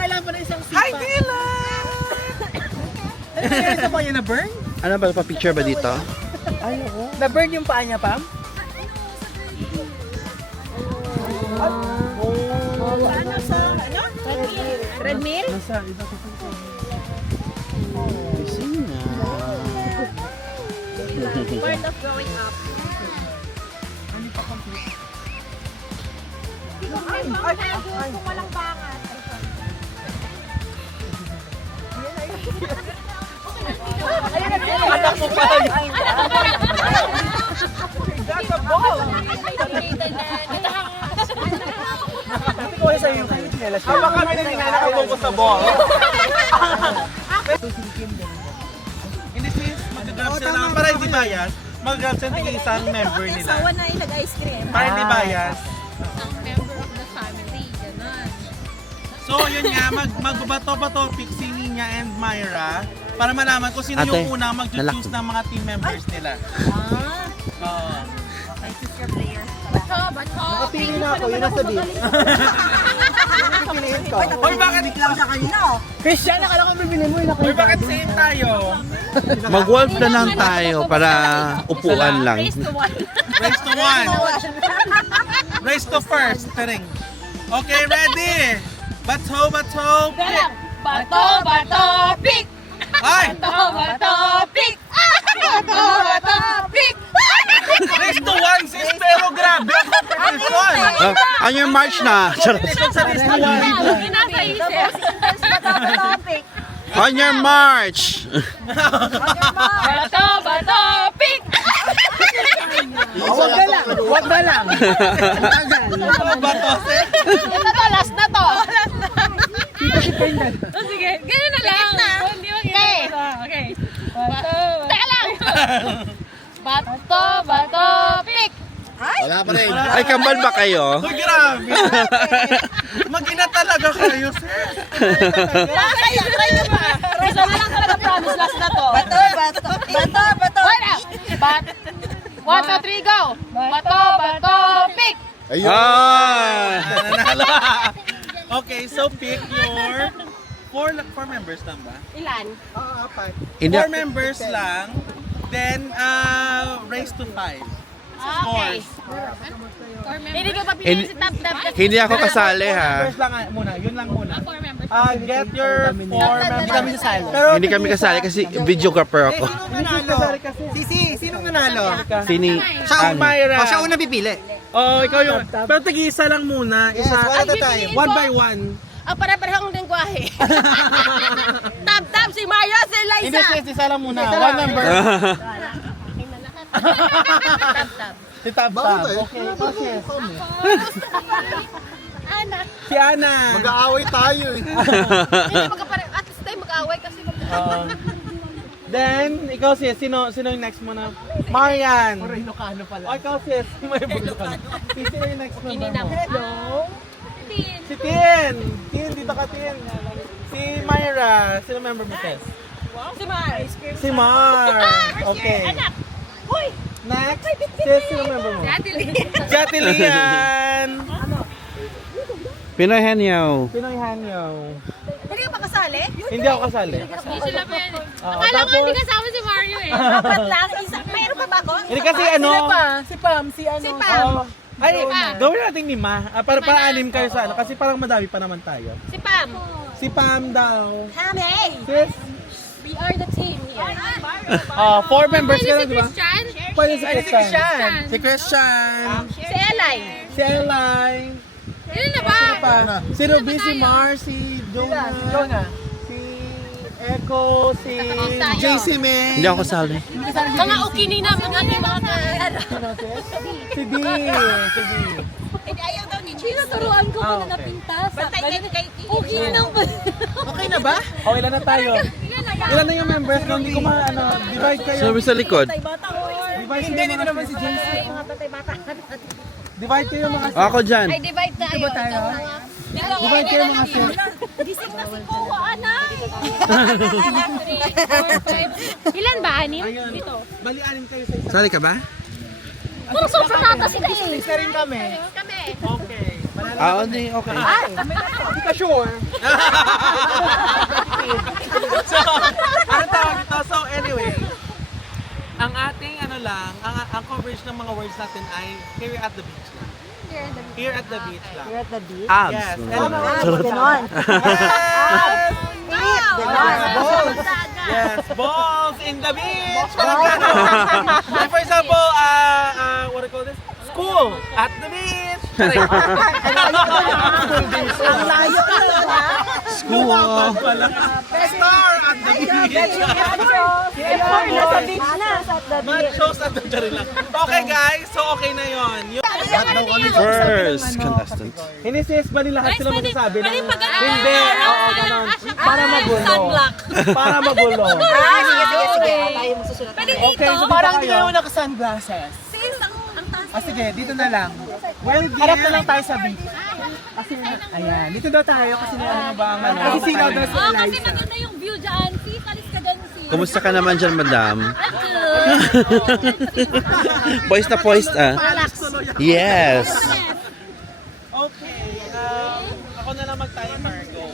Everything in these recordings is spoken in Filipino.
kailangan pa na isang sipa. Hi, Dylan! Ano nangyari sa paa niya? Na-burn? Ano ba? Pa-picture ba dito? Ay, oo. Na-burn yung paa niya, Pam? Ano sa, ano? Treadmill? Nasa iba ko sa Piscina. Part of growing up. Kung walang bangat. anak mo pa yun. Gata ball! Hindi ko sa'yo yung kanilas. Habang kami na nakabungko sa ball. Hindi sis, mag-grab sila naman para hindi bias. Mag-grab sila ng isang member nila. Sawa na yung nag-ice cream. Para hindi bias. Isang member of the family, gano'n. So yun nga, magbabato-bato pick si Nina and Myra para malaman kung sino Ate, yung unang mag-choose nalak- ng mga team members nila. Oo. Bato. Nakapili na ako, yun ang sabihin. Pipiliin ko. Hoy, bakit Lang siya kanina, oh. Christian, nakala ko bibili mo yun ako. Hoy, bakit same tayo? Mag-wolf na lang tayo para upuan lang. Race to one. Race to first. Tering. Okay, ready? Bato, bato, pick. Bato, pick! Ay! Bato, pick! Bato, pick! Race to one, sis, pero grabe. Competition. Ano yung march na? Charot. Competition sa race to one. Hindi nasa isip. Topic. On your march! Bato, pick! Huwag na lang. Huwag na lang. Bato, sis. Ito, last na to. Oh, sige, ganun na lang. Hindi mo okay. Bato. Teka lang. Bato, pick! Wala pa rin. Ay, kambal ba kayo? Uy, grabe. Mag-ina talaga kayo, sis. Try nyo ba? Isa na lang talaga promise, last na to. Bato. Wala. 1, 2, 3, go! Bato, pick! Ah! Nanalo. Okay, so pick your four members lang ba? Ilan? Hindi, 4 members lang. Then, raise to 5. Okay. Hindi ko pa pinili si Tap kasi hindi ako kasali ha. Members lang muna. Yun lang muna. 4 members. Get your 4 members. Hindi kami sasali. Pero Hindi kami kasali kasi videographer ako. sinong nanalo? Sinong nanalo? Sini, Siya ang ano? Myra. Siya una pipili. Oh, ikaw yung... Pero tig-isa lang muna. Yes, Isa. one at a time. One by one. Pare-parehong lingwahe. Tap, si Mario, si Hindi, Liza. sis, isa lang muna. One member. Tap. Si Tab Tab. Okay, ikaw sis. Anak. Si Ana. Mag-aaway tayo eh. Hindi at least tayo mag-away kasi Then, ikaw sis, sino yung next mo na? Marian. Ilocano pala. O, ikaw sis, may Ilocano. Sino yung next member mo? Hello. Si Tien. Tien, dito ka Tien. Si Myra. Sino member mo sis? Si Mar. Si Mar. Okay. Anak. Hoy. Next, sis, sino member mo? Natalie. Jatilian. Pinoy Henyo. Pinoy Hanyaw. Hindi ka pa kasali? Hindi ako kasali. Hindi sila pa yan. Oo, Akala ko hindi tapos- kasama si Mario eh. Dapat lang. Mayroon pa ba ako? Hindi kasi ano. Si Pam, si ano. Si Pam. Oo. Ay, Lima. gawin natin 5. Para anim kayo sa ano. Kasi parang madami pa naman tayo. Si Pam. Si Pam daw. Hey! Sis, We are the team here. 4 members Pwede ka na, si di ba? Christian? Pwede si Christian. Christian. Si Christian. Si Eli. Si Eli. Yun na ba? Pa. Si Ruby, si Mar, si Jonah. Si Echo, si tayo. JC May. Hindi ako kasali. Mga ukini namin ating mga Si D. Si D. Ayaw daw ni Chino, turuan ko muna okay. na pintas. Bantay kayo kay Ukini nang Okay na ba? Okay, ilan na tayo? Ilan na yung members? Hindi ko divide kayo. Sabi sa likod. bata or Divide kayo dito naman si JC. mga patay-bata. Divide kayo mga Ako dyan. Ay, divide tayo. Divide kayo mga sis. Gising na si Kowa, anak. Ilan ba? Anim? Ayun. Dito. Bali-anin kayo sa isa. Sali ka ba? Puro sa nata sila eh. Isa rin kami. Kami. Okay. Manalo Hindi, okay. Hindi ka sure. So, ano tawag ito? So anyway, ang ating ang coverage ng mga words natin ay here at the beach lang. Here at the beach lang. Here at the beach. Abs. Yes. Ganon. Yes! Ganon. Yes, balls in the beach! Like for example, what do you call this? School at the beach! Ang layo ka na. School. Star at the beach! Nasa beach na. At the Mad shows at the beach lang. Okay guys, so okay na yon. First contestant. Hindi sis, bali lahat sila magsasabi na. Pwede pag Hindi, oo, ganon. Para magulo. Sunblock. Para magulo. Sige. Tayo magsusulat. Pwede Okay, dito. so Parang hindi kayo naka-sunglasses. Sis, ang taas. Sige, dito na lang. Harap na lang tayo sa beach. Ayan, dito daw tayo kasi ano ba ang ano. Kasi sinaw daw sa Oh, kasi Eliza. maganda yung view dyan. Sis, alis ka dyan, sis. Kumusta ka naman dyan, madam? I'm good. Poised na poised, ah. Yes. Okay, ako na lang mag-timer. Go.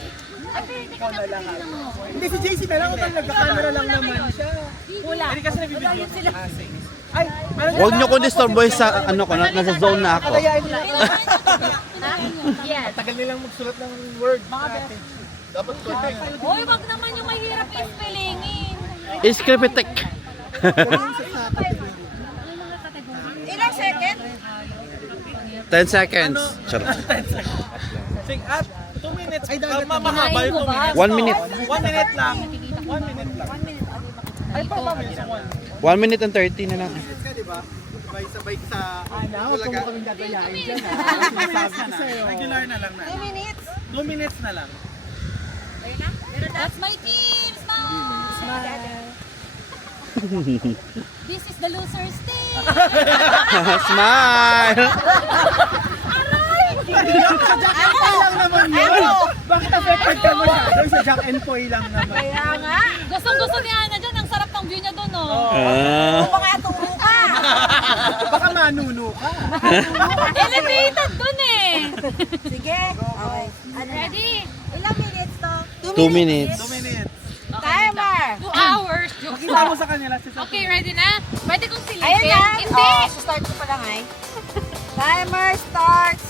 Hindi, si JC na lang. Kung nagka-camera lang naman siya. Hindi kasi nag-video. Ay, ano Huwag niyo ko disturboy sa ano ko, nasa zone na ako. kalayain nila? Yes. Tagal nilang magsulat ng word. Hoy, wag naman yung mahirap i-spellingin. Iskripitek. Ilang second? 10 seconds. Charot. Sige, at 2 minutes. Ay, mahaba yung 2 minutes. 1 minute. 1 minute lang. 1 minute lang. Ay, pa minutes. 1 minute and 30 na lang. Sabay sa... Ano, huwag mo kaming gagayain dyan. Regular na lang na. 2 minutes? 2 minutes na lang. That's my team. Smile. This is the loser's team. Smile. Ano lang naman yun? Bakit affected ka mo siya? Doon sa Jack and Poy lang naman. Kaya nga. Gustong-gusto ni Ana dyan. Ang sarap ng view niya doon, oh. Mga turo ka. Baka manuno ka. Elevated doon eh. Sige. Okay. Ready? Ilang minutes to? 2 minutes. 2 minutes. Timer. 2 hours. Kita mo sa kanila. sis. Okay, ready na? Pwede kong silipin? Ayun na. Hindi. Start ko pa lang ay. Timer starts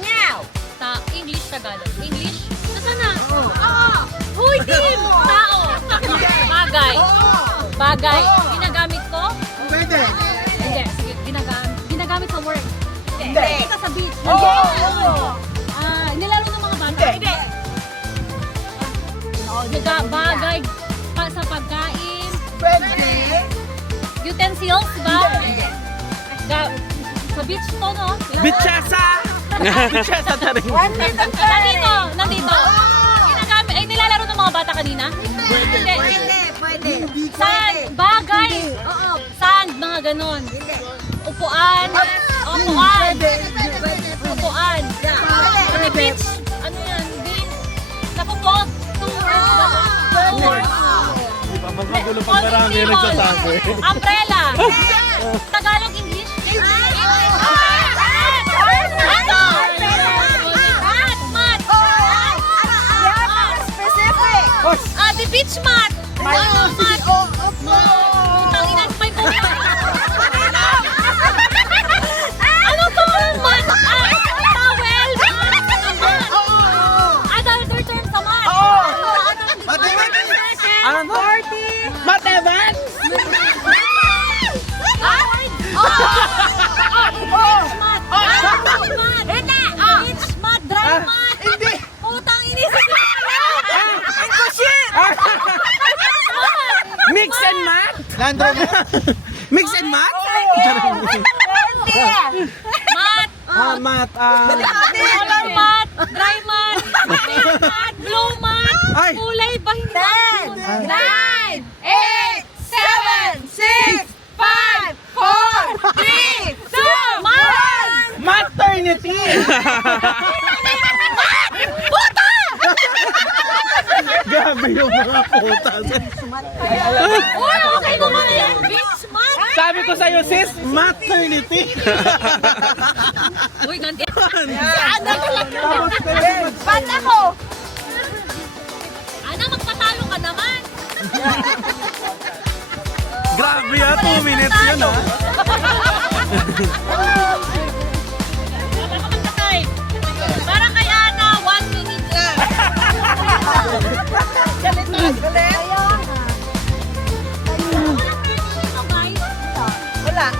now. English, Tagalog. English? Nasaan na? Oo. Huy, team! Tao. Bagay. Bagay. Ginagamit ko? Pwede. Hindi. Sige, ginagamit sa work. Hindi. Ka sa beach. Oo. Nilaro ng mga bata. Hindi. Bagay sa pagkain. Pwede. Utensils, diba? Sa beach to, no? Bichasa! Bichasa na rin. 1 minute and 30. Nandito. Ginagamit. Ay, nilalaro ng mga bata kanina? Hindi. Pwede. Saan? Bagay. Oo. Saan? Mga ganon. Upuan. Upuan. Upuan. Ano beach? Ano yan? Beach? Napupog. Tour. Magulo pag marami yung nagsasabi. Umbrella. Tagalog, English? Specific. The beach mat. Mat. Putang ina, may buka. Ano to? Mat. Towel. Other term sa mat. Ano? Matt Evans! Beach mat. Beach mat. Dry mat. Putang inisip ko. Mix and match? Landro mo? Mix and match? Mat. Matt, Color mat. Dry mat. Pink mat. Blue mat. Ay. Kulay ba? Hindi ba? 9, 8, 7, 6, 5, 4, 3, 2, maternity! Gabi yung mga puta. Uy, okay naman yan. Beach mat. Sabi ko sa'yo, sis, maternity! Uy, ganti. Ba't ako? Ana, magpatalo ka naman. Grabe 2 minutes yun Para kay Ana, 1 minute lang. Wala.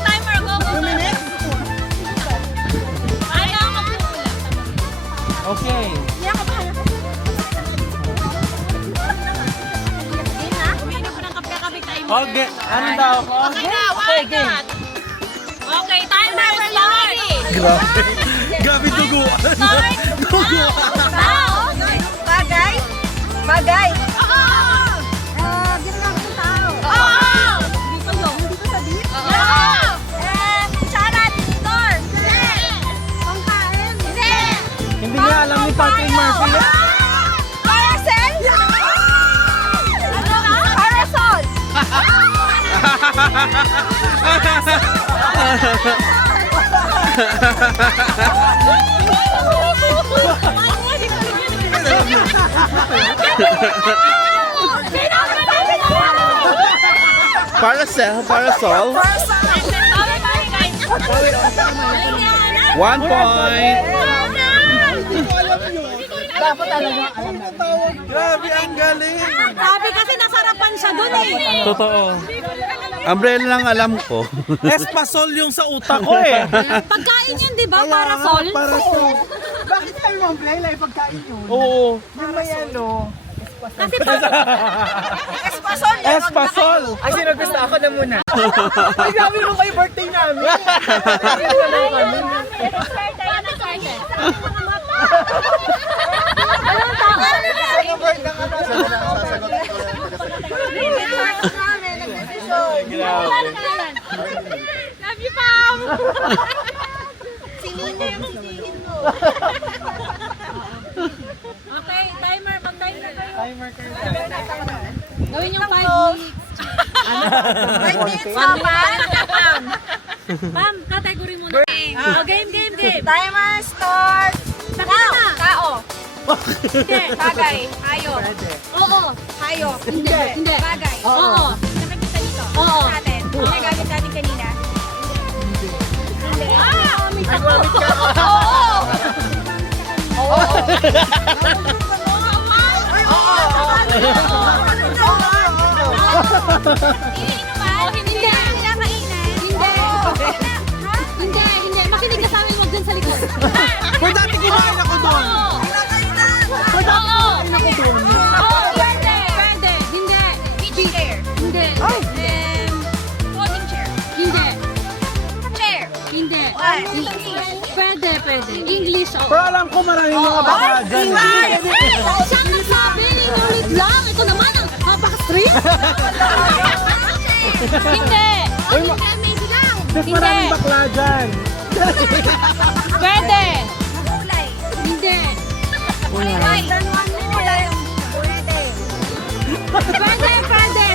Timer, go. 2 minutes? Ana, magpupula. Okay. Umiinom ko ng kape-kape tayo. Okay. Ano daw? Okay na, why not? Okay, timer start. Grabe. Grabe dugo. Start now. Bagay? Bagay? Oo. Ginagawa ng tao. Oo. Dito sa beach? Oo. Kutsara, tinidor. Pangkain? Hindi. Hindi niya alam ni Patrick Murphy. Parasol? Ano? Parasol. Parasol. 1 point. Dapat talaga. Grabe, ang galing. Sabi kasi nasarapan siya dun eh. Totoo. Umbrella lang alam ko. Espasol yung sa utak ko Pagkain yun, di ba? Parasol? Parasol. Bakit tayo umbrella yung pagkain yun? Oo. Yung may ano. Kasi parang Espasol. Espasol. Ay, sino gusto? Ako na muna. Ay, grabe naman kayo birthday namin. Love you, Pam! Okay, timer. Mag-timer na kayo. Timer kayo. Gawin yung 5 minutes. 5 minutes pa ba? Pam, category mo na. Oh, game. Timer start. Now. Tao. Hindi. Bagay. Hayop. Oo. Hayop. Hindi. Bagay. Oo. Nakikita dito. Oo. Natin. Nagamit natin kanina. Hindi. Nagwamit ka. Oo. Iniinuman? Hindi. Kinakainan? Hindi. Makinig ka sa amin, wag dyan sa likod. Pwede dati kumain ako doon. Oo. Ako doon. Pwede. Hindi. Beach chair. Hindi. Folding chair. Hindi. Chair. Hindi. What? Pwede. English, oo. Pero alam ko maraming mga baka dyan. Siyang nagsabi, inulit lang. Ito naman ang napaka-strict. Hindi. Mas maraming bakla dyan. Pwede. Kulay. Hindi. Kulay. Kulay. Pwede. Pwede.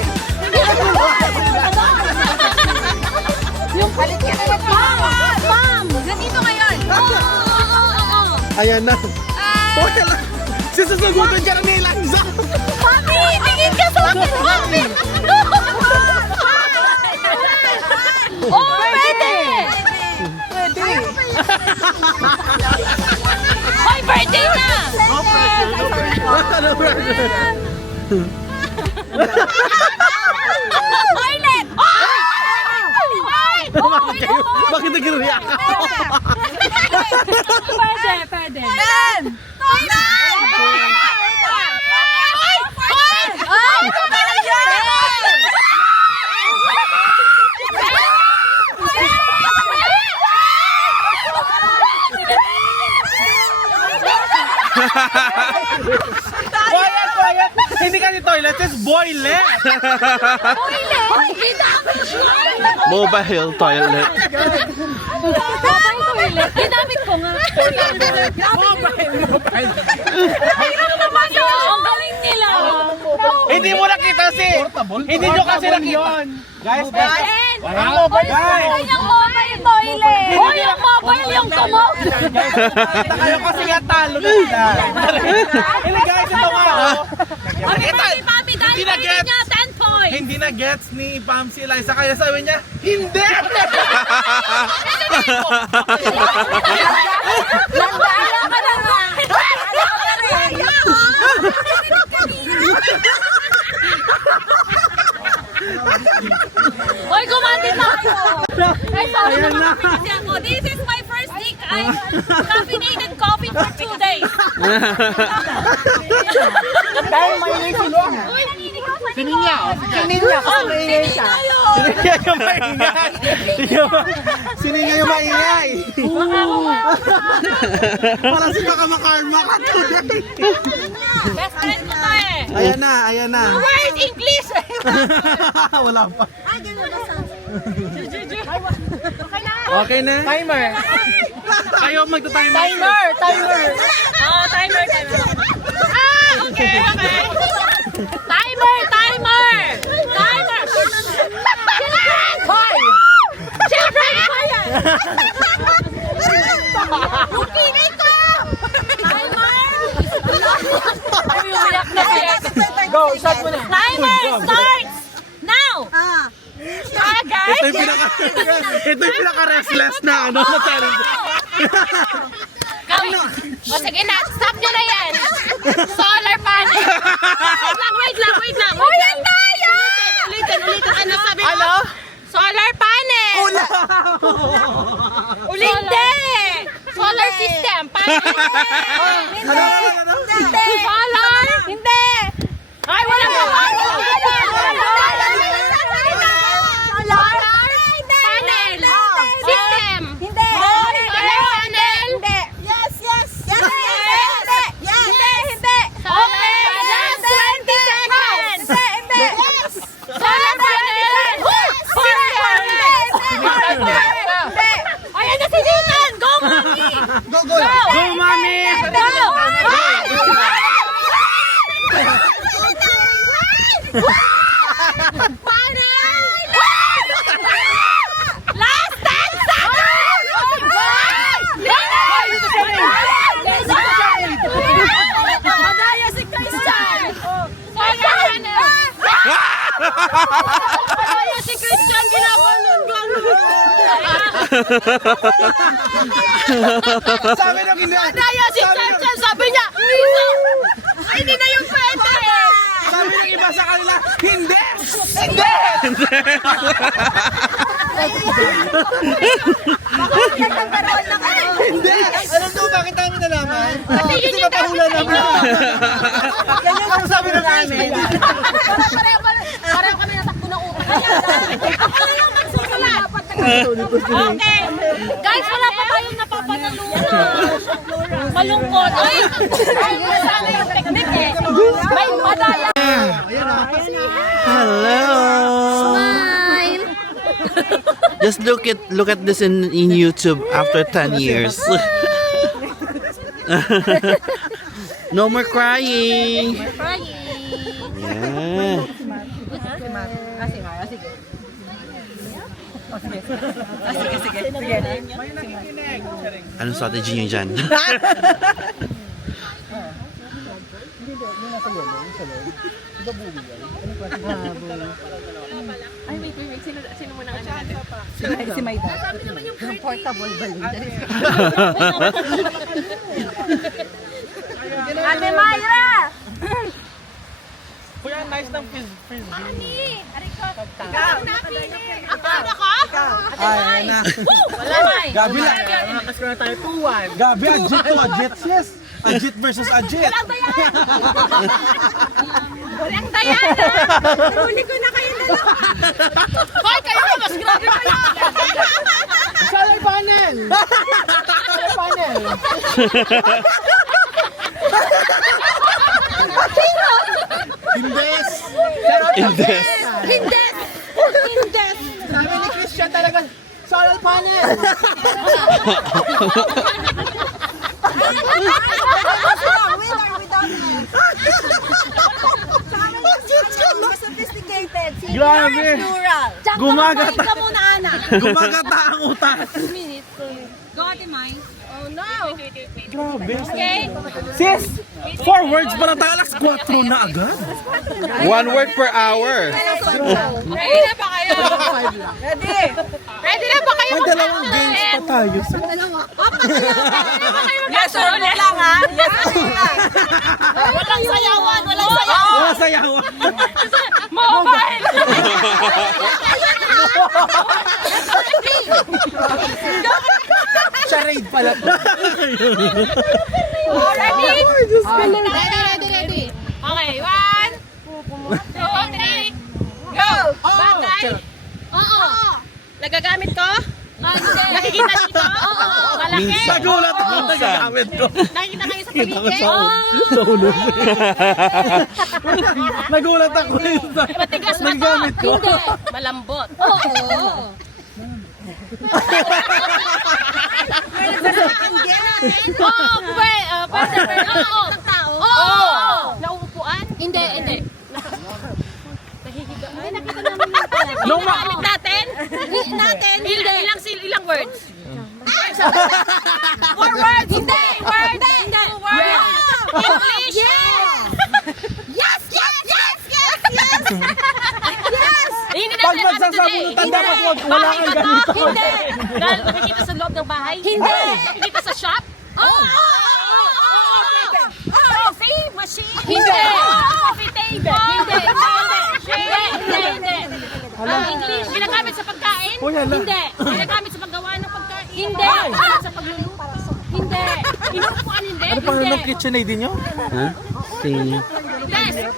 Yung Balik ka na Ma'am. Nandito ngayon. Oo. Ayan na. Wala lang. Sisusugugan dyan ni Lanza. Mami, tingin ka sa akin, Mami. Oh, pwede. Hoy, birthday na. Toilet. Bakit nag-react ako? Pwede. Quiet. Hindi kasi toilet, it's boilet. Mobile toilet. Ginamit ko nga. Mobile. Ang galing nila. Hindi mo nakita si... Hindi nyo kasi nakita. Guys, And, wow, guys! yung mobile toilet. Hoy, yung mobile yung tumok. Kayo kasi nga talo na sila. Hindi guys, ito nga. Mami, mami, dahil Hindi na pa gets. niya 10 points. Hindi na gets ni Pam si Liza. Kaya sabi niya, hindi! Nandaya ka na nga. Hoy, kumati tayo. Ay, sorry naman kasi ako. This is my first week. I caffeinated coffee for 2 days. Dahil maingay si Luang. Uy, naninig ako. Sininya kasi maingay siya. Siningay yung maingay. Siningay yung maingay. Parang si Baka Makarma ka today. Best friend ko to eh. Ayan na, ayan na. Word English. Wala pa. Ay, gano'n ba sa... Okay na? Timer! Kayo magta-timer. Timer! Oh, timer. Ah, okay. Timer. Children! Lukingin ko! Timer! Ay, umiyak na siya. Go, start mo na. Timer starts now! Guys! Ito yung pinaka-restless na ano na challenge. Gawin. O sige na, stop nyo na yan. Solar panel. Wait lang. Uy, ang daya! Ulitin. Ano sabi mo? Ano? Solar panel. Hindi. Solar system. Panel. Hindi. Solar. Hindi. Ay, wala pa. Panel. System. Hindi! Solar panel. Hindi! Yes! Hindi! Okay, last 20 seconds. Hindi! Solar panel. Hindi! Ayan na si Nathan. Go, Mami. Go, mami! Last 10 seconds. Madaya si Christian. Solar panel. Madaya si Christian. Ginabalon. Sabi nung hindi. Madaya si Christian. Sabi niya, Lisa, ay, hindi na yung pwede. Sabi ng iba sa kanila, hindi! Hindi! Alam mo bakit namin nalaman? Kasi yun yung napahula namin. Yan yung sabi ng namin. Parang kami natakbo ng utak. Ako na lang magsusulat. Okay. Guys, wala pa tayong napapanalunan. Malungkot. Ay, sana yung technique eh. May madaya. Hello. Just look at this in YouTube after 10 years. No more crying. Yeah. Anong strategy niyo dyan? Ay, wait. Sino mo nang ano? Si Maida. Yung portable balloon. Ate Mayra! Kuya, nice ng frisbee. Ako? Ay, na. Wala may. Gabi lang. Malakas ko na tayo 2-1. Gabi, Ajit. Yes. Ajit versus Ajit. Walang Diana! Huli ko na kayo dalawa. Hoy, kayo na mas grabe pa yan. Solar panel! Solar panel! Indes. Indes. Sabi ni Christian talaga, solar panel! What's wrong? With or without it? abbreviated. Grabe. Plural. Gumagata. Ka muna, Ana. Gumagata ang utak. Go, Ate Mai. Oh, no. Grabe. Okay? Sis, 4 words pa na tayo. Alas 4 na agad. 1 word per hour. Ready na ba kayo? Ready? Ready na ba kayo? May dalawang games pa tayo. Yes or no lang, ha? Yes or no lang. Walang sayawan, walang sayawan. Wala sayawan. Mobile! Charade pala to. Ready? Ready. Okay, 1, 2, 3, go! Bagay? Oo. Nagagamit ko? Nakikita dito? Oo. Malaki? Nagulat ako sa gagamit ko. Nakikita kayo sa paligid? Sa hulog. Nagulat ako yun sa Matigas ba to? nagamit ko. Hindi. Malambot. Oo. Oo, pwede. Oo. Oo. Nauupuan? Hindi. Nahihiga. Ay, nakita namin yung pala. Ginagamit natin? Ilang words? 4 words. Hindi. Words. Hindi. Words. English. Yes! Hindi Pag natin magsasabunutan, dapat wala kang ganito. Hindi. Dahil nakikita sa loob ng bahay? Hindi. Nakikita sa shop? Oo. Coffee machine? Hindi. Coffee table? Hindi. English. Ginagamit sa pagkain? Uy, hala. Hindi. Ginagamit sa paggawa ng pagkain? Hindi. Ginagamit sa pagluluto? Hindi. Inuupuan hindi? Ano pang ng kitchen aid niyo? Huh? Si... Yes.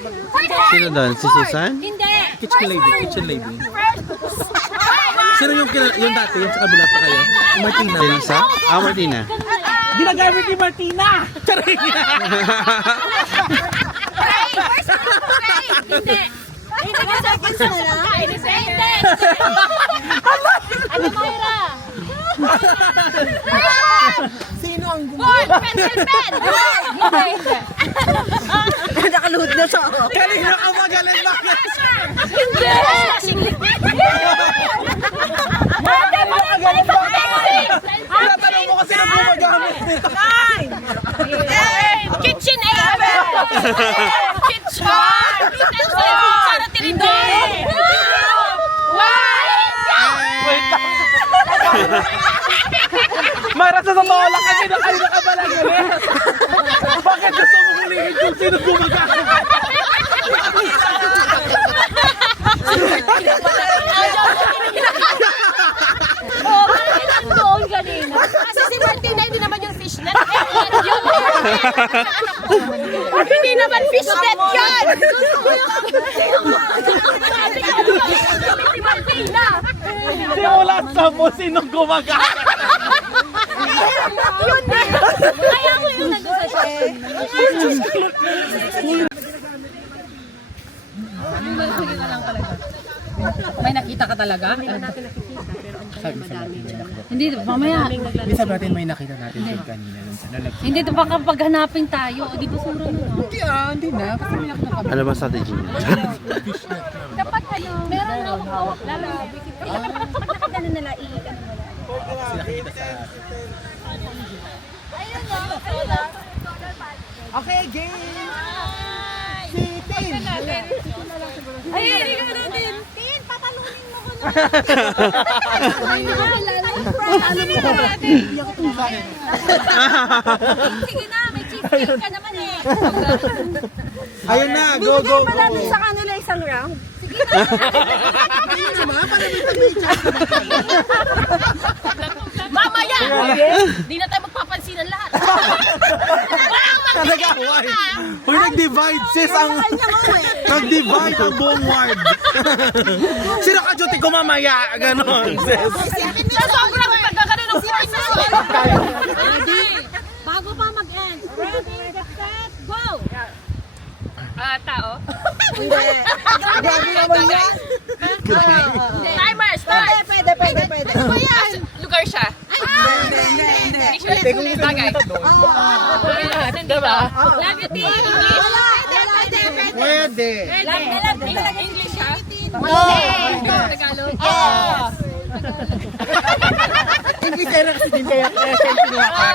Sino doon? Si Susan? Hindi. Kitchen lady. Sino yung dati, yung sa kabila pa kayo? Yung Martina. Si Lisa? Ah, Martina. Ginagamit ni Martina! Charing! Hindi. Hindi ka sa pagkain. Hindi. Ano, Myra? Sino ang Board, pencil, pen. nakaluhod na siya? Kanina ka magaling bakit? Hindi. Washing liquid. Tinatanong mo kasi na gumagamit nito. Kitchen aid. Kitchen. Sana tinindi. Mara, sa totoo lang kasi na kayo nakabalagali. Bakit gusto mo hulihin kung sino gumagamit? Doon kanina. Kasi si Martina, hindi naman yung fishnet. Hindi naman fishnet yun! Si Martina! Simula sa mo, sinong gumagamit? Yun na! Kaya ako yung nandun sa shop. May nakita ka talaga? Hindi, mamaya. Hindi sabi natin may nakita natin doon kanina. Hindi, baka paghanapin tayo. O, di ba sura nun? Hindi na. Kasi may nakita kami. Ano ba strategy niya? Dapat ano, meron na hawak lalabik. Pag nakagano nila, iikan mo lang. Kasi nakikita sa... Okay, game! Ay, hindi ka natin. Tin, patalunin mo ko na. Sige na, may cheesecake ka naman eh. Ayun na, go, go, go! Sa kanila isang round. Mamaya! Di na tayo magpapansin ng lahat. Nag-away! Uy, nag-divide, sis, ang... Nag-divide ang buong ward. Sino ka duty ko mamaya? Ganon, sis. Sa sobrang pagkakaroon ng forces. Ready? Bago pa mag-end. Ready, set, go! Tao? Grabe naman yan. Timer, start! Pwede. Ano ba yan? Lugar siya. Hindi. Bagay. Diba? Love you, team. English? Pwede. English, ha? Tagalog. English era kasi din kaya siya yung kinuha ko.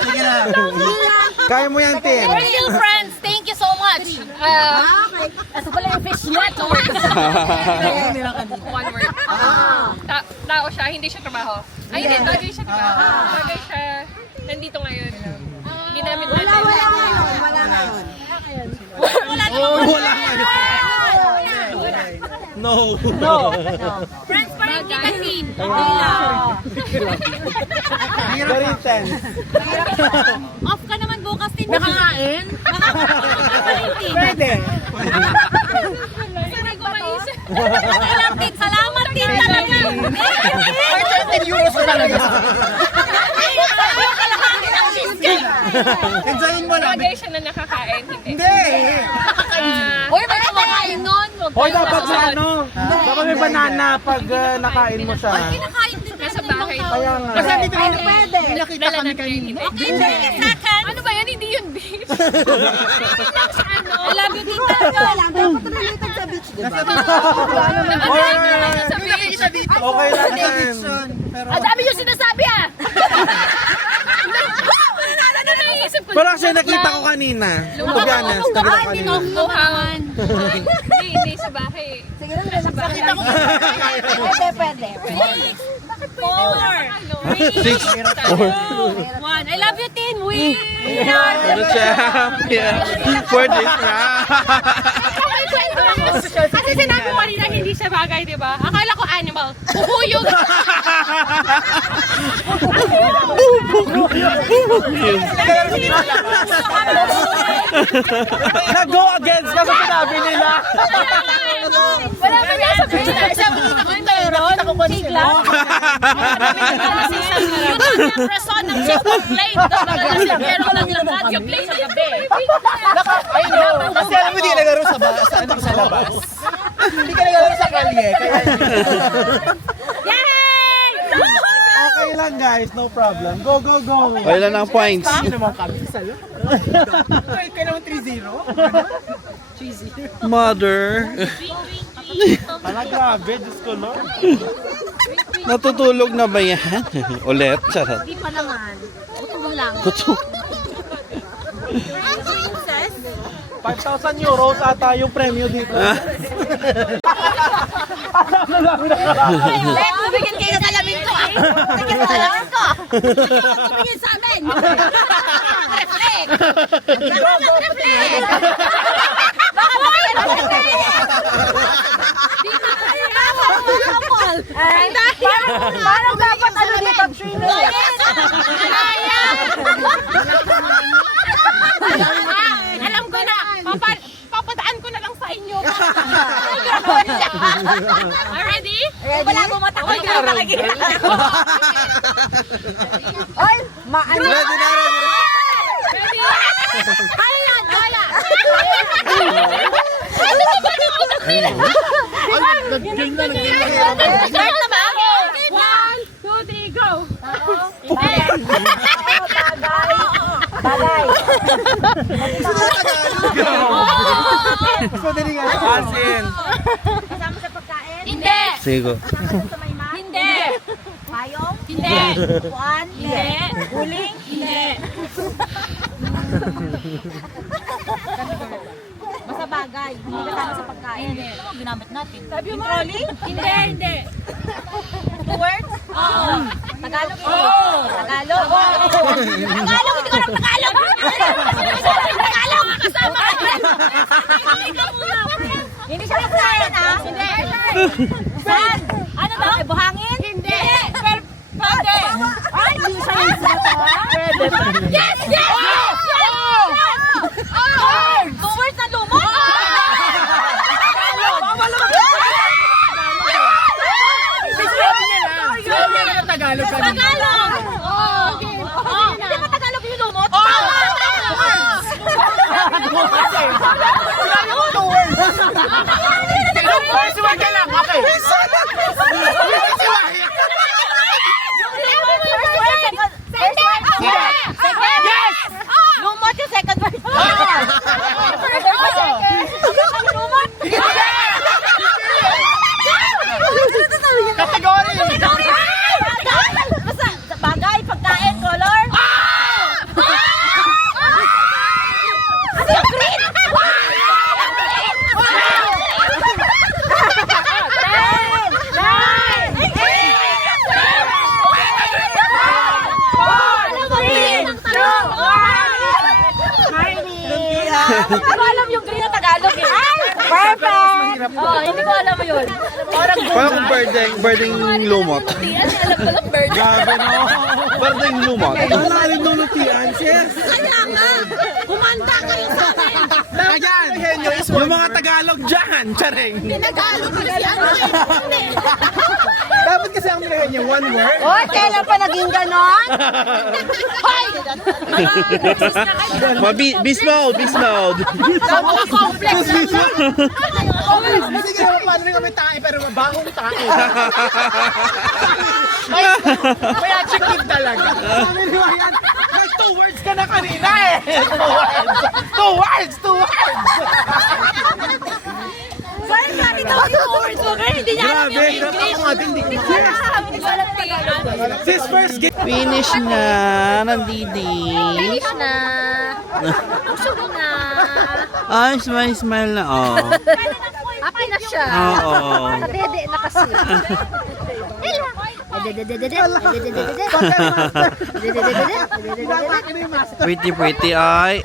Sige na. Kaya mo yan, Tin. We're still friends. Thank you so much. Asa pala yung fish net? One word. Tao siya, hindi siya trabaho. Ay, hindi. Bagay siya trabaho. Bagay siya. Nandito ngayon. Ginamit natin. Wala ngayon. Wala kayo. No. Friends pa rin kita, team. Very intense. Off ka naman bukas, team. Nakakain? Pwede. Sana gumaisip. Okay lang, team. Salamat, team. Talaga. Ay, 20 euros ko talaga. Enjoyin mo lang. Bagay siya na nakakain. Hindi. Hindi. Uy, may kumakain nun. Hoy, dapat na ano. Dapat may banana pag nakain mo siya. Kinakain din nasa bahay. Kaya nga. Kasi dito pwede. Nakita kami kanina. Okay, second. Ano ba yan? Hindi yun beach. I love you, tita. Dapat related sa beach, di ba? Sa beach. Okay lang yan. Ang dami yung sinasabi ah! Pero actually nakita ko kanina. To be honest, nakita ko kanina. Buhangan. Hindi sa bahay. Sige na, relax. Nakita ko. Pwede. Four. Six, four. One. I love you, Tin. We The champion for this round. Kasi sinabi mo kanina hindi siya bagay, di ba? Akala ko animal. Bubuyog. Nag-go against ka sa sinabi nila. Wala ka nga sa beach na isang mayroon. Sigla. Yun ang rason ng chick complaint. Meron lang lakad yung play sa gabi. Kasi alam mo, hindi nagaro sa labas. Hindi ka nagaro sa kalye. Kaya Yay! okay lang guys, no problem. Go. Ilan ang points? Hindi naman kami, isa lang. Kaya naman 3-0. Mother. Ala, grabe, Diyos ko, Lord. Natutulog na ba yan? Ulit? Charot. Hindi pa naman. Utong lang. Kuto. 5,000 euros ata yung premyo dito. Tumigil kayo sa salamin ko ah! Tumigil sa salamin ko! Tumigil sa amin! Reflect! Reflect! Baka makikita-reflect! Parang dapat ano dito, trainer. Alam ko na. Papadaan ko na lang sa inyo. Ready? Wala mo matakot ka na nakikita. Ay, maano. Ready na. Ready? Kaya! Kaya! Ano ba ba yung utak nila? Start na ba? 1, 2, 3, go! Bagay. Pwede rin nga. Asin. Kasama sa pagkain. Hindi! Sige. Sa may mat. Hindi! Payong. Hindi! Puan. Hindi! Huling. Hindi! Basta bagay. Hindi kasama sa pagkain. Ano ginamit natin? Sabi mo, trolley? Hindi! Hindi! Two words? Oo! Tagalog. Oo! Tagalog. Tagalog! Hindi ko alam Tagalog! Tagalog! Kasama ka! Hindi siya pagkain, ah. Hindi! Saan? Ano ba? Buhangin? Hindi! Pwede! Ay, hindi siya yung sinato, ah. Yes! Yes! Two words na lumot? Tagalog ka. Tagalog! Oo! Okay! Hindi ba Tagalog yung lumot? Siwag ka lang, okay. Yes! Lumot yung second word. First word. Oo, hindi ko alam mo yun. Parang Parang birding lumot. Yan, alam ko lang bird. Grabe no. Birding lumot. Malalim nung lutian, sis. Kaya nga, kumanda kayo sa akin. Ayan, yung mga Tagalog dyan, charing. Nag-aalok ko si ano eh. Dapat kasi ang nilagay niya, one word. Oy, kailan pa naging ganon? Hoy! Beast mode, beast mode. Complex na. Sige naman, paano rin kami tae, pero bagong tae. May adjective talaga. Sabi ni Ryan, may 2 words ka na kanina eh. 2 words. Sorry, sorry, tawag yung words mo. Kaya hindi niya alam Grabe, yung English. ako nga din, di ko Hindi ko alam Tagalog. Sis, first game. Finish na. Nandidi. Finish na. Usog na. Ay, smile na. Oh. Happy na siya. Oo. Dede na kasi. Pretty ay.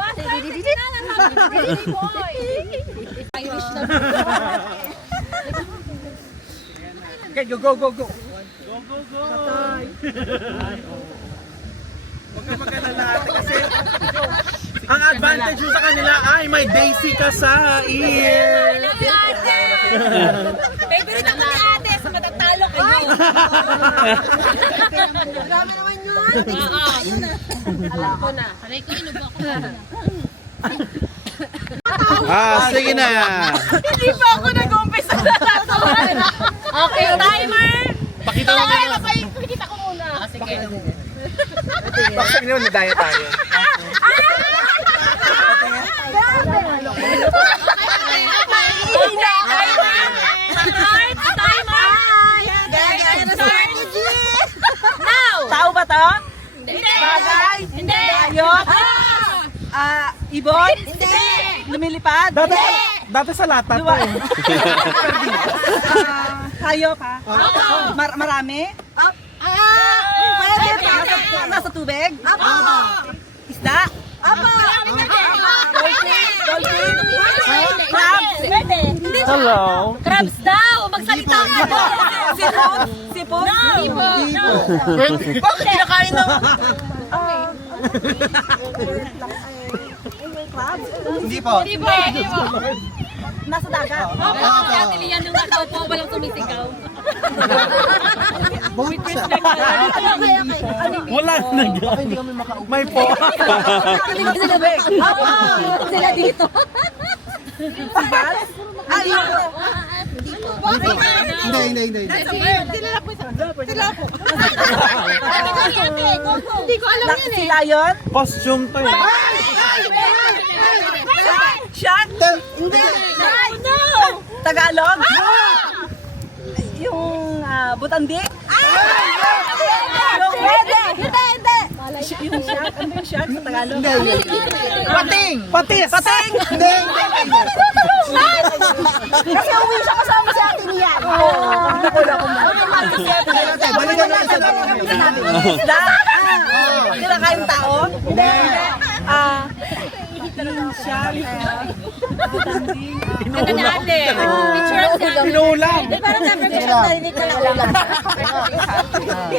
Okay, go. Huwag ka mag-alala kasi ang advantage mo sa kanila ay may Daisy ka sa ear. Favorite ako ni ate sa matatalo kayo. Grabe naman yun. Alam ko na. Aray ko, inubo ako na. Sige na. Hindi pa ako nag-umpisa na tatawanan. Okay, timer. Pakita mo muna. Pakita ko muna. Sige. Bakit naman nadaya tayo? Tao ba to? Hindi. Bagay? Hindi. Hayop? Ibon? Hindi. Lumilipad? Dati sa lata to eh. Hayop ha? Marami? Pwede pa. Nasa tubig? Apo. Isda? Apo. Crabs? Hindi. Hello. Crabs daw. Magsalita ka. Sipon? Sipon? No. Bakit kinakain ng... Hindi po. Hindi po. Nasa dagat? Opo. Si Ate Lian nung nakaupo, walang sumisigaw. Wala na may po. Sila dito. Hindi. Hindi ko alam yan Si lion? Costume to eh. Shark? Hindi. No! Tagalog? Yung butandi? Pwede. Hindi. Yung shark? Ano yung shark sa Tagalog? Patis. Hindi. Kasi uwi siya kasama si Ate Nian. Balikan natin sa Isda? Kinakain tao? Hindi. Yung shark? Ganda na ate. Picture ang sila. Inuulam. Parang never ko siya narinig ka na ulam.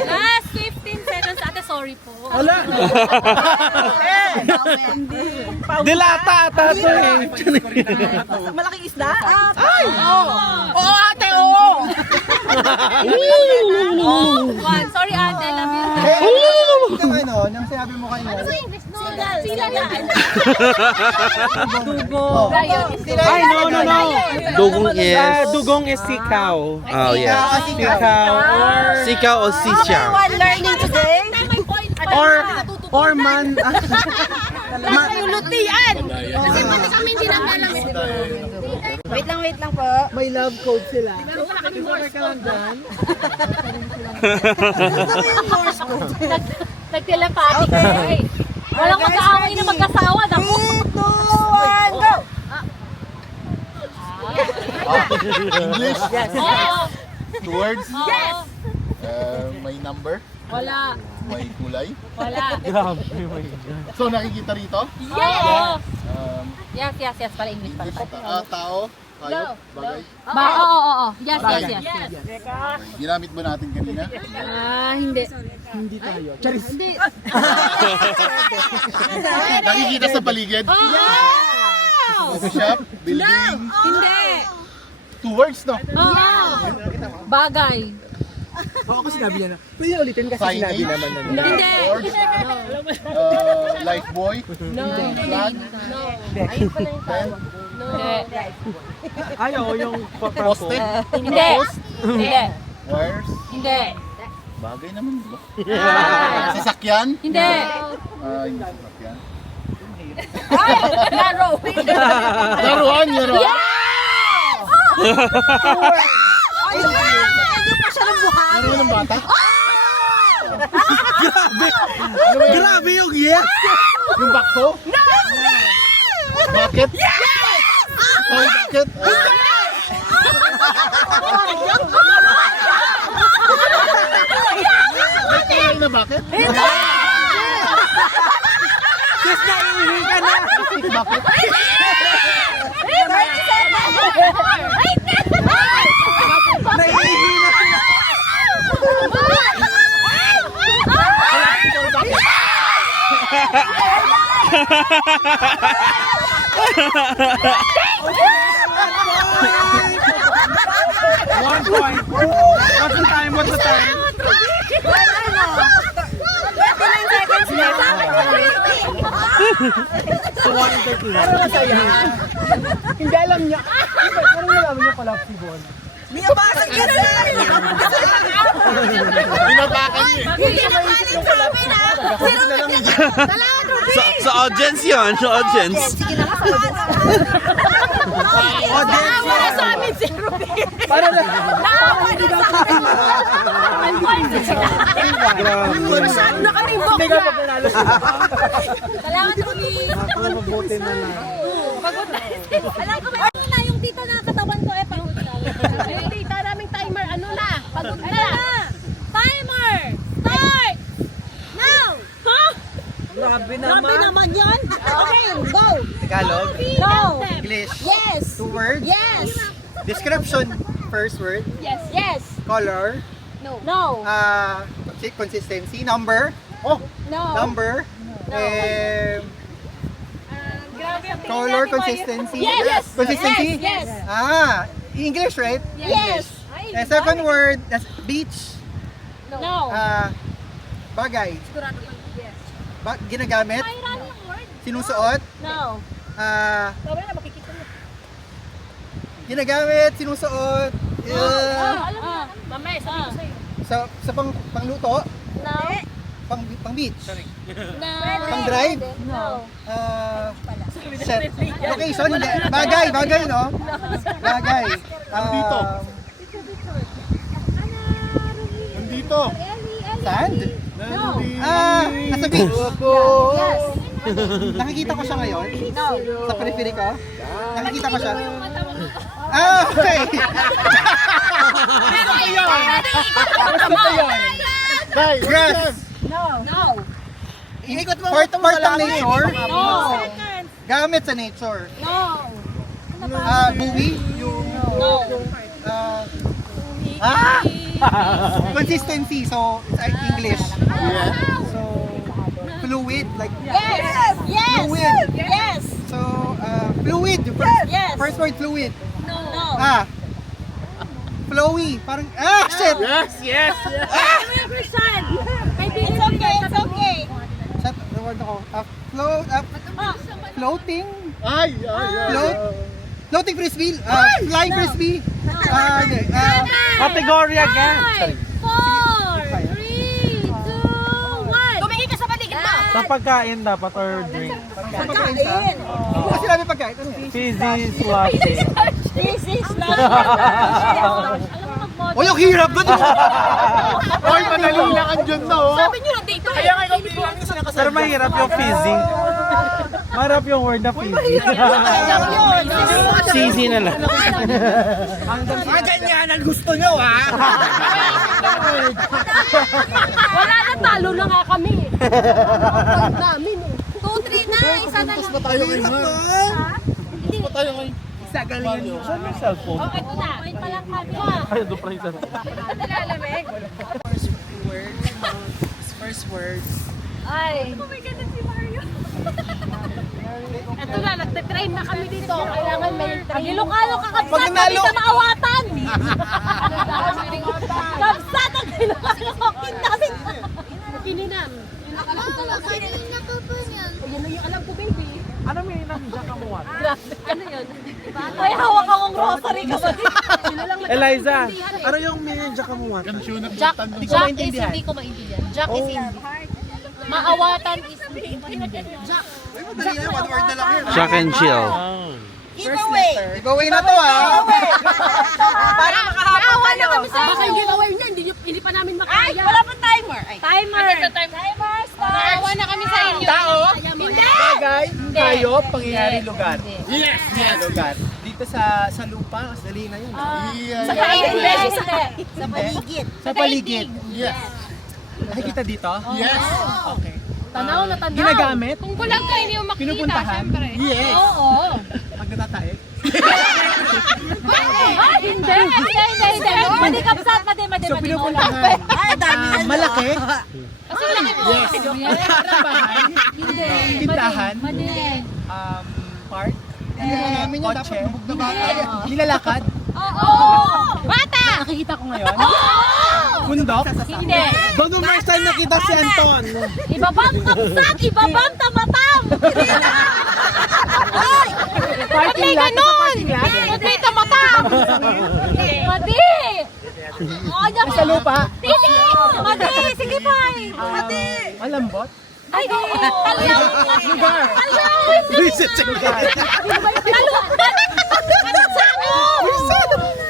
Last 15 seconds ate, sorry po. Wala. Dilata ata to eh. Malaking isda? Oo, ate, oo. One. Sorry ate, love you. Yung ano, nang sinabi mo kanina. Sila yan. Dugo. Ay, no. Dugong is... Dugong is sikaw. Oh, yeah. Sikaw Sikaw o sisya. One learning today? or man. Yung lutian. Kasi pati kami hindi naglalang. Wait lang po. May love code sila. Nagtelepathic okay. Walang mag-aaway na magkasawa. Naku. 3, 2, 1, go! English? Oo. 2 words? Yes. May number? Wala. May kulay? Wala. So nakikita rito? Yes. Um, Yes. Para English pala. Tao? Hayop? Bagay? Oo. Yes. Ginamit ba natin kanina? Hindi. Charis. Nakikita sa paligid? Coffee shop? Building? Hindi. 2 words, no? Bagay. Oo, ako sinabi niya na. Pwede ulitin kasi sinabi Signage? naman na. Hindi. Board? Lifebuoy? Flag? Pen? Ayaw, yung Poste? Hindi. Hindi. Wires? Hindi. Bagay naman, di ba? Sasakyan? Hindi. Hindi sasakyan. Laro. Laruan! Laruan ng bata? Grabe yung yes! Yung bakto? Bucket? May bucket? May kulay na bucket? Sis, naihi ka na! Bucket? Naihi na sila! One point. What's the time? What's the time? 29 seconds So 1:30 na. Hindi alam niya. Parang nalaman niya pala si Bon. Niyabasan ka na! Binabakan niyo eh. Hindi na kaling sa amin ha! Sa audience yun, sa audience. Sige na ka sa Wala sa amin si Ruby. Para na. Naawa na sa amin. Masyado na karimbok Hindi ka pa pinalo siya. Salamat, Ruby. Ako, mabuti na lang. Pagod na. Alam ko ba na yung tita na katawan ko pagod na. Yung tita naming timer, pagod na. Timer! Start! Now! Ha? Grabe Grabe naman yan. Okay, go! Tagalog, Go! English, Yes! 2 words. Yes! Description, first word. Yes! Yes! Color, No! consistency, number. Oh, No! number. Color, consistency. Yes! Consistency? Yes! English, right? Yes! Second word, that's beach. No! Bagay. Ginagamit. Sinusuot. No! Ginagamit, sinusuot. Mamaya, sabi ko sa'yo. Sa pangluto. No! Pang beach. No! Pang drive. No! Set. Location. Hindi. Bagay, no? Bagay. Nandito. Nandito. Sand? Nasa beach. Yes! Nakikita ko siya ngayon. No! Sa periphery ko. Nakikita ko siya. Okay. Guys, Grass. No! Ikot mo part ng nature. No! Gamit sa nature. No! Buwi. No! Consistency. So, it's English. So, fluid. Like, Yes! Yes! Fluid. Yes! so, fluid. Yes! First word, fluid. No! Flowy. Parang, shit. Yes! Christian! It's okay, it's okay. Shut the word ako. Floating. Floating frisbee. Flying frisbee. Category again. 4, 3, 2, 1. Tumingin ka sa paligid mo. Sa pagkain dapat or drink. Pagkain. Hindi ko sinabi pagkain. Ano yan? Fizzy slushy. This is not. O, yung hirap doon. Oy, madali lang ang dyan na, oh. Sabi niyo na dito. Kaya nga ikaw Pero mahirap yung fizzy. Mahirap yung word na fizzy. Cheesy na lang. Ganyan ang gusto nyo, ha? Wala na, talo na nga kami. Pag namin 2, 3 na, isa na lang. Pa tayo kay Ma. Pa tayo kay... Eliza, galingan niyo. Saan yung cellphone? Oh, ito na. Wait pa lang kami. Ay, doon pa rin sa... First words. Ay. Oh my God, si Mario. Ito na, nagte-train na kami dito. Kailangan may train. Ilocano kakabsat kami sa maawatan. Kabsat ang Ilocano. Kinamin. Kininam. Yan na yung alam ko, baby. Ano may nandiyan ka mo? Ano yun? Ay, hawak akong rosary ka ba? Eliza, ano yung may nandiyan ka mo? Jack is hindi ko maintindihan. Jack is hindi. Maawatan is hindi. Jack and Jill. Giveaway. Giveaway na to ah! Para makahapon na kami sa Baka yung giveaway niya, hindi pa namin makaya. Ay, wala pang timer. Ay. Timer! Timer, start. Maawa na kami sa inyo. Tao, Hindi! bagay, tayo, pangyayari lugar. Hindi. Yes! Lugar. Dito sa lupa, mas dali na yun. Sa paligid. Sa paligid. Sa paligid. Yes. Nakikita dito? Yes. Okay. Tanaw na tanaw. Ginagamit? Kung kulang kayo hindi mo makikita, Pinupuntahan? syempre. Yes. Oo. Magtatatae? Ah, hindi. Madi kapsat, madi. So pinupuntahan? Ay, dami. Malaki? Kasi laki mo. Yes. Parang bahay? Hindi. Tindahan? Madi. Park? Kotse? Nilalakad? Oo. Bata! Nakikita ko ngayon. Bundok? Hindi. Doon nung first time nakita si Anton. Ibabang kapsat, ibabang tamatam. Ay! Parking may lot? ganon! Sa parking lot? Huwag may tamatam! Madi. Sa lupa? Titi. Madi. Sige pa. Madi. Malambot? Ay, talyaw. Lugar? Talyaw. Visit sa lugar.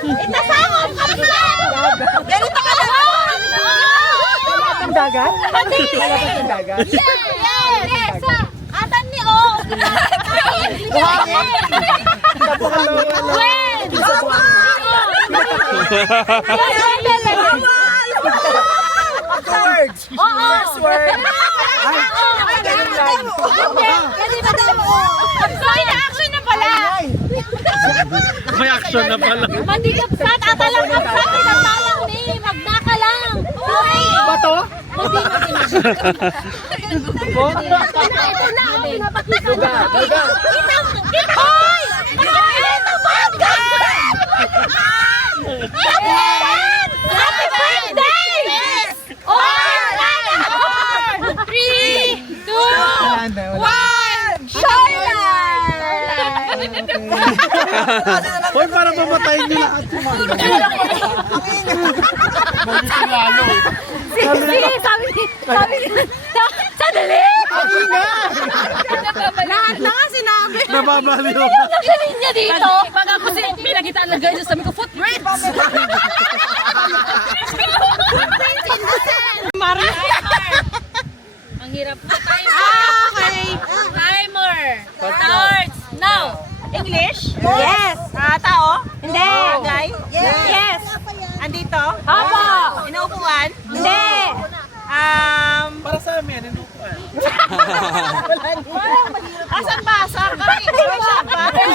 Itasangom kapsat. Ganito ka lang. Lahat ng dagat? Madi. Lahat ng dagat? Yes. Atan ni O. Buhangin? Napakalawa. Wen. Words! Oo. First word! Ay! Ganun lang! Kasi madam O. May action na pala! May action na pala. Mandi kapsat. Atalang kapsat. Itatalang ni. Magnaka lang. Okay. Bato? Madi. Ito na. Lugar! Lugar! Hoy! Ito ba? Happy birthday! Alright! 3, 2, Wala na, wala. 1! Hoy, para mamatayin niyo lahat si Mami. Sandali! Lahat na nga sinabi. Nababaliw. Galing niya dito! Pag ako pinakitaan na ganyan, sabi ko, footprints! Ang hirap na tayo. Okay! Timer! Starts now! English? Yes. Tao? Hindi. Bagay? Yes. Andito? Apo! Inuupuan? Hindi. Para sa amin, inuupuan. Asan ba? Saan kami? Shop ba? Coffee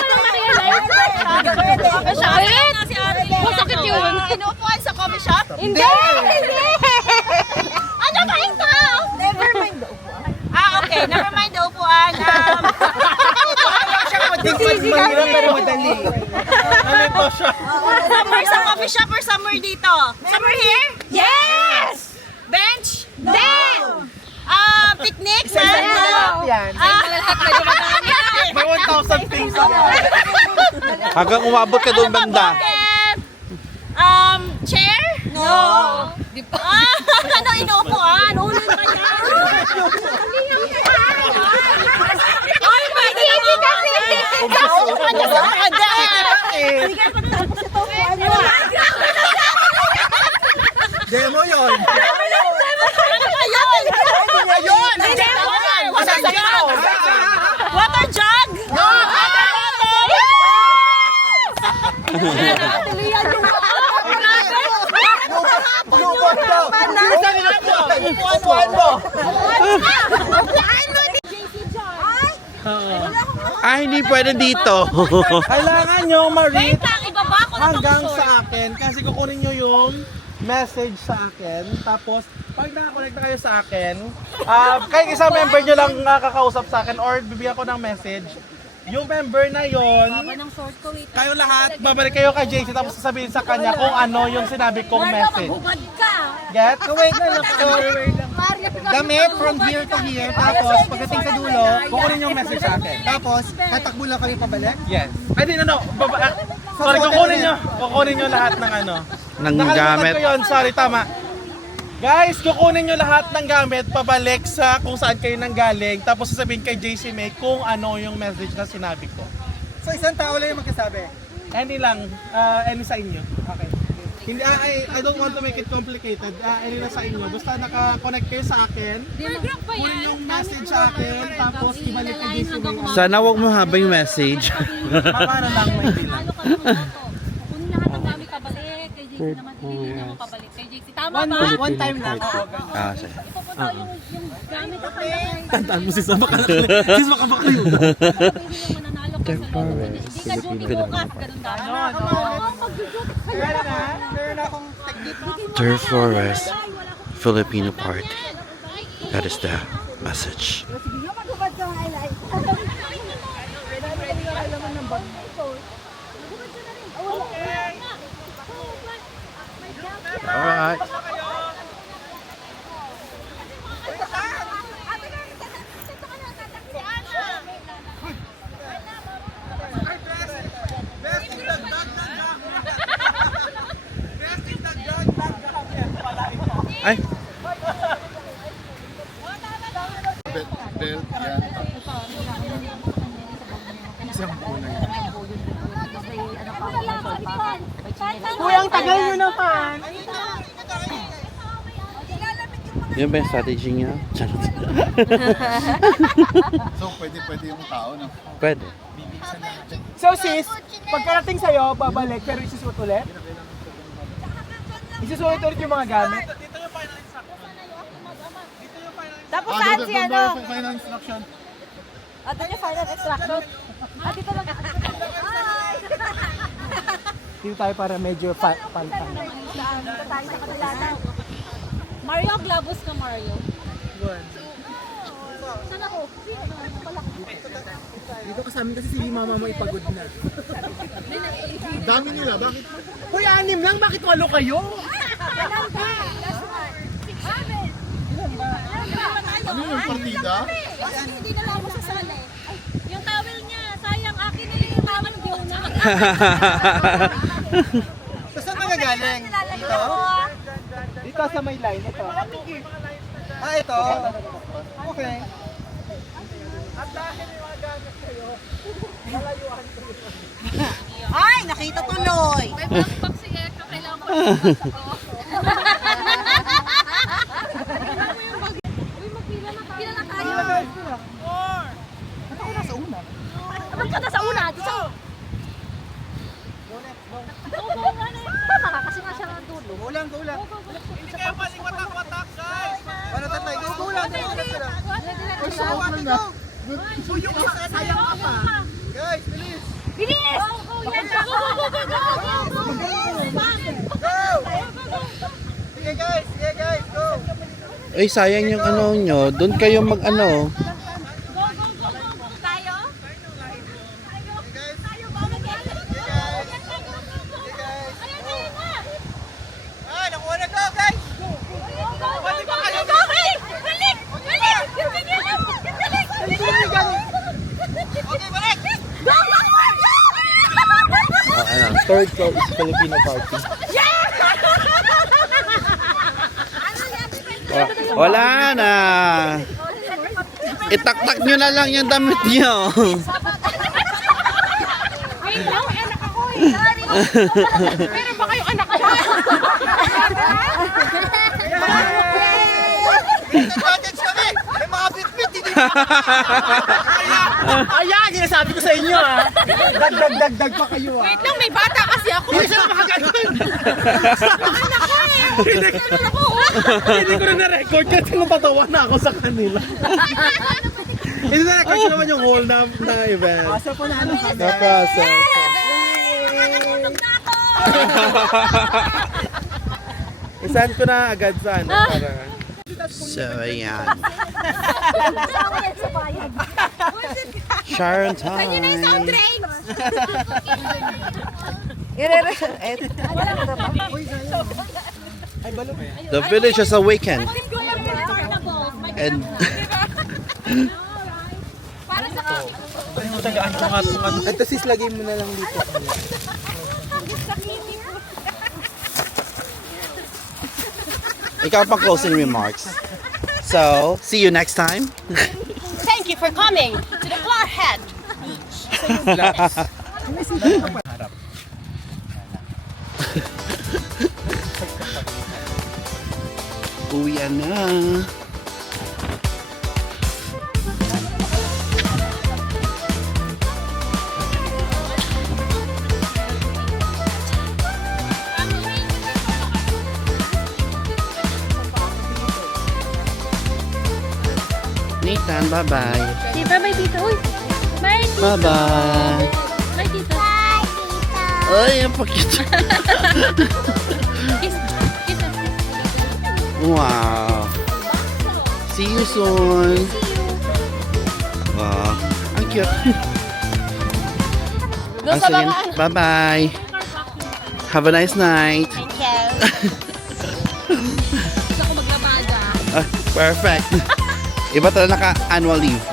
shop? Si Ate Lea. Masakit yun. Inuupuan sa coffee shop? Hindi! Hindi! Ano ba ito? Never mind the upuan. Okay. Never mind the upuan. Mahirap pero madali. Ano ito siya? Somewhere sa coffee shop or somewhere dito? Somewhere here? Yes! Bench? Down! Picnic? Lahat yan. May 1,000 things ako. Hanggang umabot ka doon banda. Chair? No. Ano inuupuan? Ulo na kanya. Ay, pwede hindi kasi. Nauupuan niya sa kada. Sige, pagtapos ito upuan niyo. Demo yun. Water jug? No! Water bottle? Upuan mo! Hindi pwede dito. Kailangan nyo ma-read Wait lang, ibaba ko na hanggang sa akin kasi kukunin nyo yung message sa akin. Tapos, pag nakakonect na kayo sa akin, kahit isang member nyo lang kakausap sa akin or bibigyan ko ng message, yung member na yon, kayo lahat, babalik kayo kay JC tapos sasabihin sa kanya kung ano yung sinabi kong message. Get? Wait na lang. Damit from here to here. Tapos, pagdating sa dulo, Kukunin yung message sa akin. tapos, tatakbo lang kami pabalik. Yes. Ay, di, sorry, kukunin nyo lahat ng ano. Ng Nakalimutan gamit. ko yun, sorry, tama. Guys, kukunin nyo lahat ng gamit pabalik sa kung saan kayo nanggaling. Tapos sasabihin kay JC May kung ano yung message na sinabi ko. So, isang tao lang yung magkasabi. Any lang, any sa inyo. Okay. Hindi, I don't want to make it complicated. Any lang sa inyo. Basta naka-connect kayo sa akin. Kunin yung message sa akin. Tapos ibalik kay JC May. Sana wag mo haba yung message. Para lang may bilang. Ano ka naman to? Kunin lahat ng gamit pabalik. Kay JC naman, hindi mo pabalik. Kay JC, tama ba? One time lang. Sige. Ipupunta yung gamit at Tandaan mo sis, sis makabaka yun. yung mananalo ka sa lolo. Hindi ka duty bukas, ganun dapat. Meron akong technique. Dear Flores, Filipino party. That is the message. Alright. Ay, Belt, yan. Kuya, ang tagal nyo naman. yun ba yung strategy niya? Charot. So, pwede yung tao na. Pwede. So sis, pagkarating sa'yo, babalik pero isusuot ulit? Isusuot ulit yung mga gamit? Tapos saan si ano? Final instruction. Ito yung final extraction. At dito lang. Hi! Dito tayo para medyo palitan. Dito tayo sa kadalanan. Mario, glabos ka Mario. Saan ako? Dito ka sa amin kasi si mama mo ipagod na. Dami nila, bakit? Hoy, 6 lang, bakit 8 kayo? Ano yung partida? Hindi na lang ako sasali. Yung towel niya, sayang akin na yung towel niyo na. So, saan nagagaling? Dito? Dito sa may line, ito. Ito. Okay. Ay, nakita tuloy. May backpack si Eka, kailangan mag-backpack ako. Pila na tayo. Ba't ka nasa una? Dito. Tama ka kasi nga siya ang dulo. Go lang. Hindi kayo maling watak-watak, guys! Paano tatay? Go lang. Yung isa, sayang ka pa. Guys, bilis! Bilis! Sige guys, go! Ay, sayang yung ano nyo. Doon kayo mag ano. Tayo? Ay, nakuha na go, guys! Okay, balik! Third floor is Filipino party. Wala na. Itaktak nyo na lang yung damit nyo. Wait lang, may anak ako eh. Meron ba kayong anak ko? Nag-budgets kami! May mga bit-bit, hindi Ayan, sinasabi ko sa inyo ah. Dagdag pa kayo ah. Wait lang, may bata kasi ako. Hindi sila makaganon. Hindi ko na na-record kasi napatawa na ako sa kanila. Hindi na record naman yung whole na event. Asa po namin kami. Na-process. Isaan ko na agad sa ano para... So, ayan. Sharon time. The village is awakened. And Ito sis, lagay mo na lang dito. ikaw pang closing remarks. So, see you next time. Thank you for coming to the Warhead. Uwian na. Nathan, bye-bye. Di ba may tito? Uy! May tito! Bye-bye. May tito! Ay, ang pakit. Kiss! Kiss! Wow. See you soon. Wow. Ang cute. Doon sa sige. mga... Bye-bye. Have a nice night. Thank you. Perfect. Iba talaga naka-annual leave.